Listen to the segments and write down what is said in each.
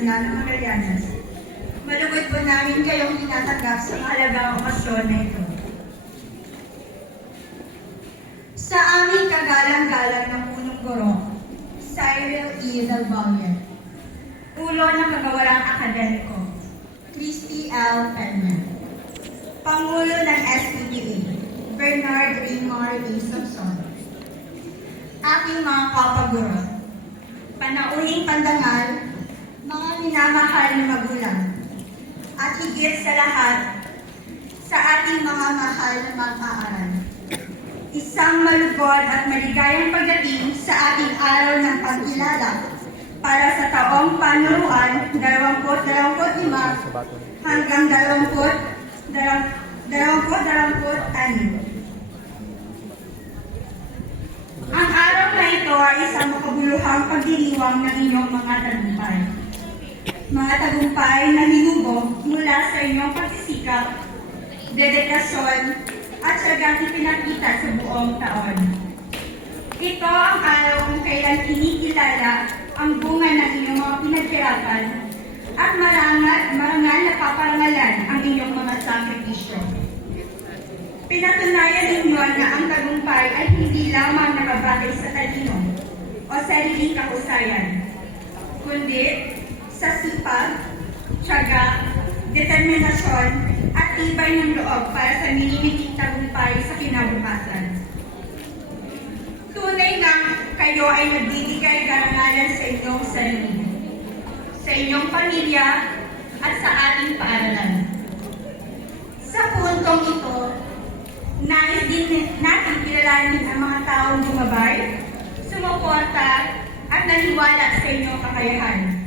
Nasyonal ng Magallanes. Malugod po namin kayong tinatanggap sa mahalagang okasyon na ito. Sa aming kagalang-galang ng punong guro, Cyril E. Del Valle. Ulo ng Kagawarang Akademiko, Christy L. Penman. Pangulo ng SPPA, Bernard Raymar A. Samson. Aking mga kapaguro, panauhing pandangal, mga minamahal na magulang, at higit sa lahat, sa ating mga mahal na mag-aaral. Isang malugod at maligayang pagdating sa ating araw ng pagkilala para sa taong panuruan 2025 hanggang 2026. Ang araw na ito ay isang makabuluhang pagdiriwang ng inyong mga tagumpay. Mga tagumpay na hinubog mula sa inyong pagsisikap, dedikasyon, at syagang ipinakita sa buong taon. Ito ang araw kung kailan kinikilala ang bunga ng inyong mga pinaghirapan at marangal na paparangalan ang inyong mga sakripisyo. Pinatunayan ninyo na ang tagumpay ay hindi lamang nakabatay sa talino o sariling kahusayan, kundi sa sipag, tiyaga, determinasyon, at tibay ng loob para sa minimiting tagumpay sa kinabukasan. Tunay na kayo ay nagbibigay karangalan sa inyong sarili, sa inyong pamilya, at sa ating paaralan. Sa puntong ito, nais din natin kilalanin ang mga taong gumabay, sumuporta, at naniwala sa inyong kakayahan.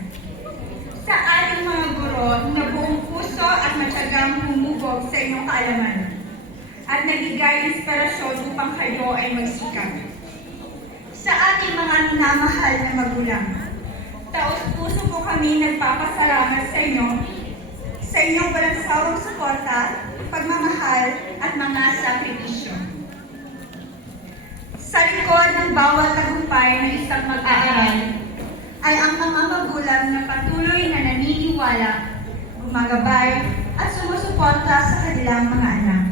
Sa ating mga guro na buong puso at matyagang humubog sa inyong kaalaman at nabigay inspirasyon upang kayo ay magsikap. Sa ating mga minamahal na magulang, taos-puso po kami nagpapasalamat sa inyo sa inyong walang sawang suporta, pagmamahal at mga sakripisyo. Sa likod ng bawat tagumpay ng isang mag-aaral, ay ang mga magulang na patuloy na naniniwala, gumagabay, at sumusuporta sa kanilang mga anak.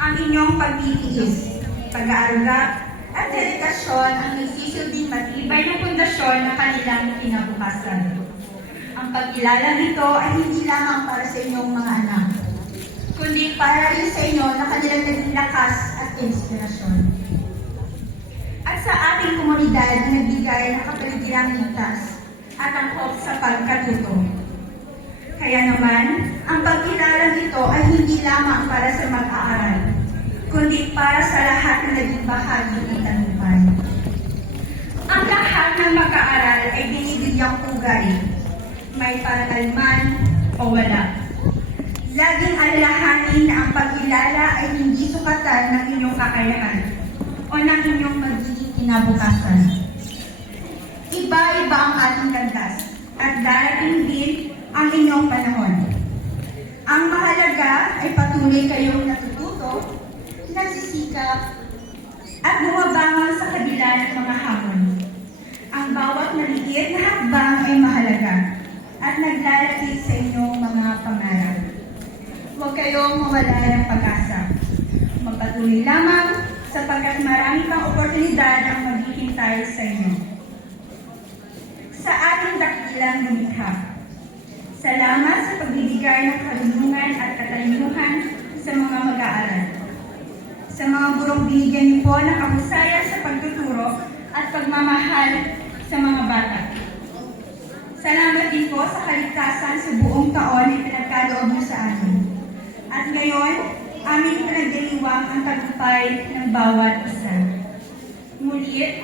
Ang inyong pagtitiis, pag-aaruga, at dedikasyon ang nagsisilbing matibay na pundasyon ng kanilang kinabukasan. Ang pagkilala nito ay hindi lamang para sa inyong mga anak, kundi para rin sa inyo na kanilang naging lakas at inspirasyon. At sa ating komunidad na nagbigay ng kapaligirang ligtas at angkop sa pagkatuto. Kaya naman, ang pagkilala nito ay hindi lamang para sa mag-aaral, kundi para sa lahat na naging bahagi ng tagumpay. Ang lahat ng mag-aaral ay binibigyang pugay, may parangal man o wala. Laging alalahanin na ang pagkilala ay hindi sukatan ng inyong kakayahan o ng inyong magiging kinabukasan. Iba-iba ang ating landas at darating din ang inyong panahon. Ang mahalaga ay patuloy kayong natututo, nagsisikap, at bumabangon sa kabila ng mga hamon. Ang bawat maliit na hakbang ay mahalaga at naglalapit sa inyong mga pangarap. Huwag kayong mawala ng pag-asa. Magpatuloy lamang sapagkat marami pang oportunidad ang maghihintay sa inyo. Sa ating dakilang lumikha, salamat sa pagbibigay ng karunungan at katalinuhan sa mga mag-aaral. Sa mga gurong binigyan niyo po ng kahusayan sa pagtuturo at pagmamahal sa mga bata. Salamat din po sa kaligtasan sa buong taon na pinagkaloob niyo sa amin. At ngayon, aming pinagdiriwang ang tagumpay ng bawat isa. Muli,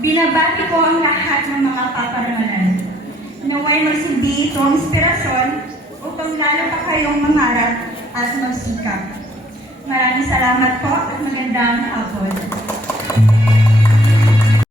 binabati ko ang lahat ng mga paparangalan. Naway magsilbi itong inspirasyon upang lalo pa kayong mangarap at magsikap. Maraming salamat po at magandang hapon.